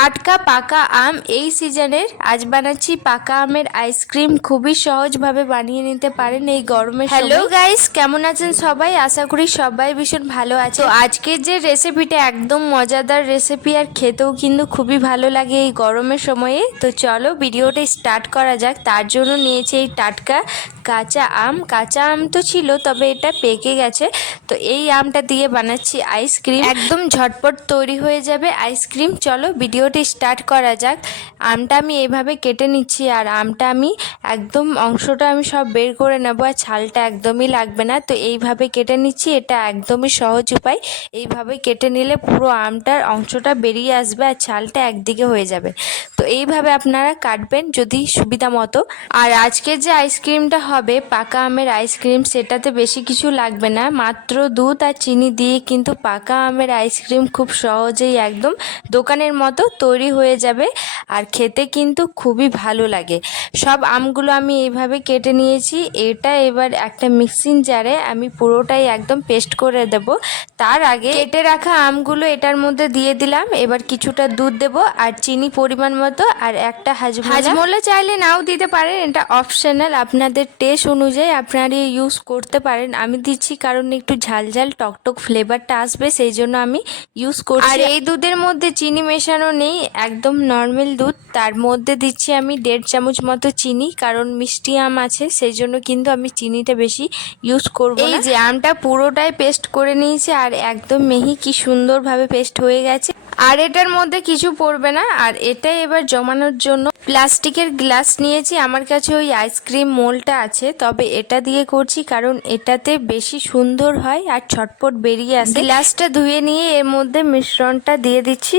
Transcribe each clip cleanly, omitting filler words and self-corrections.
টাটকা পাকা আম এই সিজনের আজ বানাচ্ছি পাকা আমের আইসক্রিম। খুবই সহজভাবে বানিয়ে নিতে পারেন এই গরমের সময়। হ্যালো গাইস, কেমন আছেন সবাই? আশা করি সবাই ভীষণ ভালো আছে। তো আজকের যে রেসিপিটা একদম মজাদার রেসিপি, আর খেতেও কিন্তু খুবই ভালো লাগে এই গরমের সময়ে। তো চলো ভিডিওটা স্টার্ট করা যাক। তার জন্য নিয়েছি এই টাটকা কাঁচা আম। কাঁচা আম তো ছিল, তবে এটা পেকে গেছে। তো এই আমটা দিয়ে বানাচ্ছি আইসক্রিম, একদম ঝটপট তৈরি হয়ে যাবে আইসক্রিম। চলো ভিডিওটি স্টার্ট করা যাক। আমটা আমি এইভাবে কেটে নিচ্ছি, আর আমটা আমি একদম অংশটা আমি সব বের করে নেবো, আর ছালটা একদমই লাগবে না। তো এইভাবে কেটে নিচ্ছি, এটা একদমই সহজ উপায়। এইভাবে কেটে নিলে পুরো আমটার অংশটা বেরিয়ে আসবে, আর ছালটা একদিকে হয়ে যাবে। তো এইভাবে আপনারা কাটবেন যদি সুবিধা মতো। আর আজকে যে আইসক্রিমটা হবে পাকা আমের আইসক্রিম, সেটাতে বেশি কিছু লাগবে না, মাত্র দুধ আর চিনি দিয়ে কিন্তু পাকা আমের আইসক্রিম খুব সহজেই একদম দোকানের মতো তৈরি হয়ে যাবে। আর খেতে কিন্তু খুবই ভালো লাগে। সব আমগুলো আমি এইভাবে কেটে নিয়েছি। এটা এবার একটা মিক্সিং জারে আমি পুরোটাই একদম পেস্ট করে দেব। তার আগে কেটে রাখা আমগুলো এটার মধ্যে দিয়ে দিলাম। এবার কিছুটা দুধ দেব, আর চিনি পরিমাণ মতো, আর একটা হাজমোলা চাইলে নাও দিতে পারেন, এটা অপশনাল, আপনাদের টেস্ট অনুযায়ী আপনারা ইউজ করতে পারেন। আমি দিচ্ছি কারণ একটু ঝালঝাল টকটক ফ্লেভারটা আসবে, সেই জন্য আমি ইউজ করছি। আর এই দুধের মধ্যে চিনি মেশানো নেই, একদম নর্মাল দুধ। তার মধ্যে দিচ্ছি আমি 1.5 চামচ মতো চিনি, কারণ মিষ্টি আম আছে, সেই জন্য কিন্তু আমি চিনিটা বেশি ইউজ করব না। এই যে আমটা পুরোটাই পেস্ট করে নিয়েছি, আর একদম মিহি কি সুন্দরভাবে পেস্ট হয়ে গেছে। আর এটার মধ্যে কিছু পড়বে না। আর এটা এবার জমানোর জন্য প্লাস্টিকের গ্লাস নিয়েছি। আমার কাছে ওই আইসক্রিম মোলটা আছে, তবে এটা দিয়ে করছি কারণ এটাতে বেশি সুন্দর হয় আর ছটপট বেরিয়ে আসে। গ্লাসটা ধুয়ে নিয়ে এর মধ্যে মিশ্রণটা দিয়ে দিচ্ছি।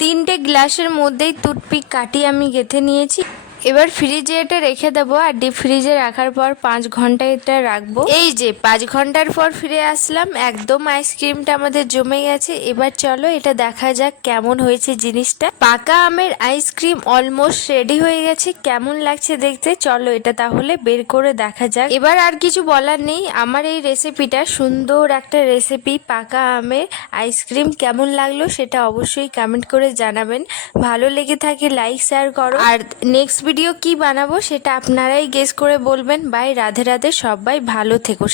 তিনটে গ্লাসের মধ্যেই টুথপিক কাটিয়ে আমি গেঁথে নিয়েছি। এবার ফ্রিজে এটা রেখে দেবো, আর ডিপ ফ্রিজে রাখার পর 5 ঘন্টা এটা রাখবো। এই যে 5 ঘন্টার পর ফিরে আসলাম, একদম আইসক্রিমটা আমাদের জমে গেছে। এবার চলো এটা দেখা যাক কেমন হয়েছে জিনিসটা। পাকা আমের আইসক্রিম অলমোস্ট রেডি হয়ে গেছে। কেমন লাগছে দেখতে, চলো এটা তাহলে বের করে দেখা যাক। এবার আর কিছু বলার নেই, আমার এই রেসিপিটা সুন্দর একটা রেসিপি। পাকা আমের আইসক্রিম কেমন লাগলো সেটা অবশ্যই কমেন্ট করে জানাবেন। ভালো লেগে থাকে লাইক শেয়ার করো। আর নেক্সট ভিডিও কি বানাবো সেটা আপনারাই গেস করে বলবেন। বাই, রাধে রাধে, সবাই ভালো থেকো।